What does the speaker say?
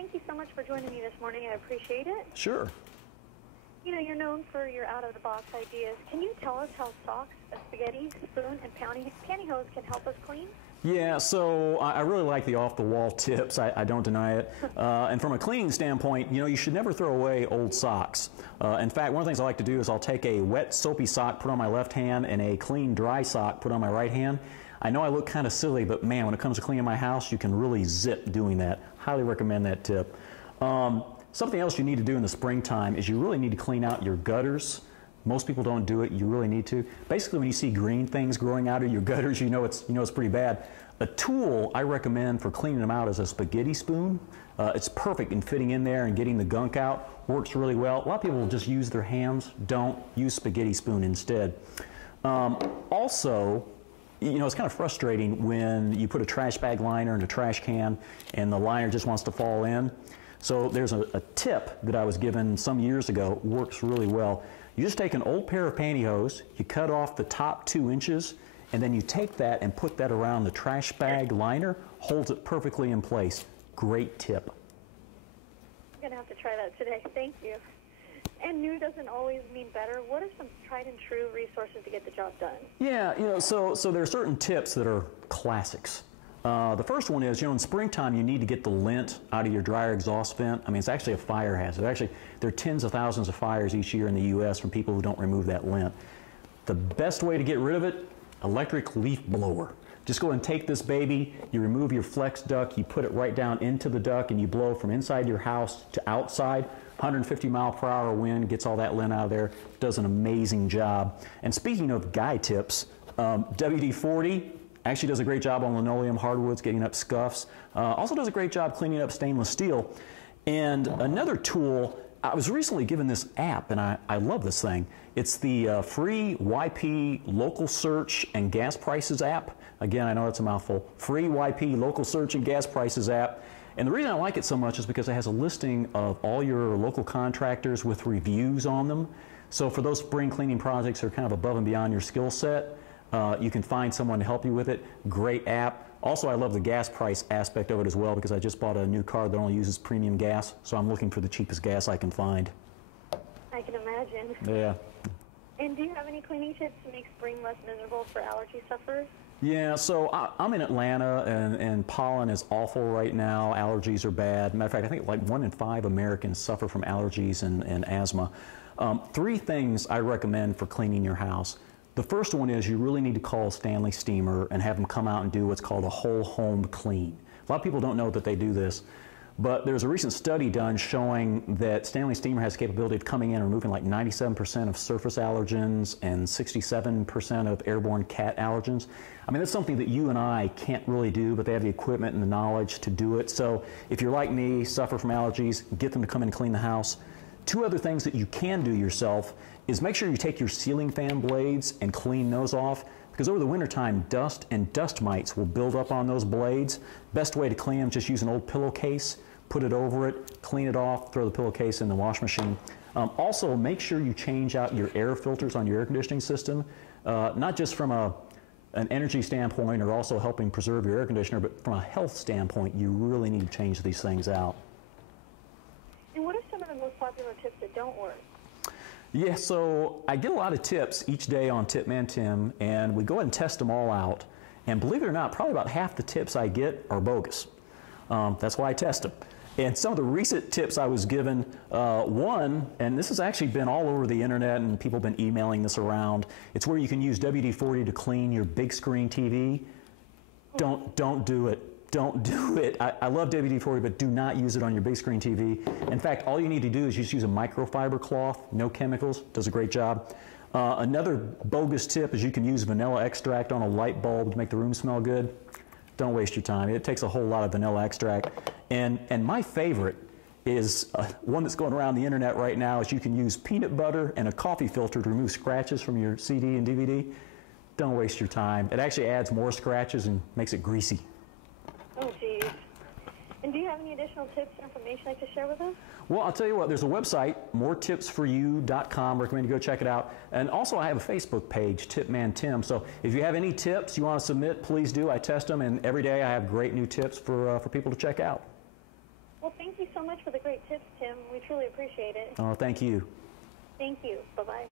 thank you so much for joining me this morning. I appreciate it. Sure. You know, you're known for your out-of-the-box ideas. Can you tell us how socks, a spaghetti, spoon, and pantyhose can help us clean? Yeah, so I really like the off-the-wall tips. I don't deny it. And from a cleaning standpoint, you know, you should never throw away old socks. In fact, one of the things I like to do is I'll take a wet, soapy sock, put on my left hand, and a clean, dry sock, put on my right hand. I know I look kind of silly, but man, when it comes to cleaning my house, you can really zip doing that. Highly recommend that tip. Something else you need to do in the springtime is you really need to clean out your gutters. Most people don't do it. You really need to. Basically, when you see green things growing out of your gutters, you know it's pretty bad. A tool I recommend for cleaning them out is a spaghetti spoon. It's perfect in fitting in there and getting the gunk out. Works really well. A lot of people will just use their hands. Don't use spaghetti spoon instead. Also, you know, it's kind of frustrating when you put a trash bag liner in a trash can and the liner just wants to fall in. So there's a tip that I was given some years ago. Works really well. You just take an old pair of pantyhose, you cut off the top 2 inches, and then you take that and put that around the trash bag liner, holds it perfectly in place. Great tip. I'm going to have to try that today. Thank you. And new doesn't always mean better. What are some tried and true resources to get the job done? Yeah, you know, so there are certain tips that are classics. The first one is, you know, in springtime, you need to get the lint out of your dryer exhaust vent. I mean, it's actually a fire hazard. Actually, there are tens of thousands of fires each year in the U.S. from people who don't remove that lint. The best way to get rid of it, electric leaf blower. Just go and take this baby, you remove your flex duct, you put it right down into the duct, and you blow from inside your house to outside. 150-mile-per-hour wind gets all that lint out of there. Does an amazing job. And speaking of guy tips, WD-40 actually does a great job on linoleum, hardwoods, getting up scuffs. Also does a great job cleaning up stainless steel. And another tool, I was recently given this app, and I love this thing. It's the free YP local search and gas prices app. Again, I know it's a mouthful. Free YP local search and gas prices app. And the reason I like it so much is because it has a listing of all your local contractors with reviews on them. So for those spring cleaning projects that are kind of above and beyond your skill set, you can find someone to help you with it. Great app. Also, I love the gas price aspect of it as well because I just bought a new car that only uses premium gas, so I'm looking for the cheapest gas I can find. I can imagine. Yeah. And do you have any cleaning tips to make spring less miserable for allergy sufferers? Yeah, so I'm in Atlanta, and pollen is awful right now. Allergies are bad. Matter of fact, I think like 1 in 5 Americans suffer from allergies and asthma. 3 things I recommend for cleaning your house. The first one is you really need to call Stanley Steamer and have them come out and do what's called a whole home clean. A lot of people don't know that they do this, but there's a recent study done showing that Stanley Steamer has the capability of coming in and removing like 97% of surface allergens and 67% of airborne cat allergens. I mean, that's something that you and I can't really do, but they have the equipment and the knowledge to do it. So if you're like me, suffer from allergies, get them to come in and clean the house. 2 other things that you can do yourself is make sure you take your ceiling fan blades and clean those off, because over the wintertime, dust and dust mites will build up on those blades. Best way to clean them, just use an old pillowcase, put it over it, clean it off, throw the pillowcase in the wash machine. Also, make sure you change out your air filters on your air conditioning system, not just from an energy standpoint or also helping preserve your air conditioner, but from a health standpoint, you really need to change these things out. And what are some of the most popular tips that don't work? Yeah, so I get a lot of tips each day on Tipman Tim, and we go ahead and test them all out. And believe it or not, probably about half the tips I get are bogus. That's why I test them. And some of the recent tips I was given, one, and this has actually been all over the internet and people have been emailing this around, it's where you can use WD-40 to clean your big screen TV. Don't do it. Don't do it. I love WD-40, but do not use it on your big screen TV. In fact, all you need to do is just use a microfiber cloth, no chemicals, does a great job. Another bogus tip is you can use vanilla extract on a light bulb to make the room smell good. Don't waste your time. It takes a whole lot of vanilla extract. And my favorite is one that's going around the internet right now is you can use peanut butter and a coffee filter to remove scratches from your CD and DVD. Don't waste your time. It actually adds more scratches and makes it greasy. Oh, geez. And do you have any additional tips or information you'd like to share with us? Well, I'll tell you what, there's a website, moretipsforyou.com. Recommend you go check it out. And also, I have a Facebook page, Tipman Tim. So if you have any tips you want to submit, please do. I test them, and every day I have great new tips for people to check out. Well, thank you so much for the great tips, Tim. We truly appreciate it. Oh, thank you. Thank you. Bye-bye.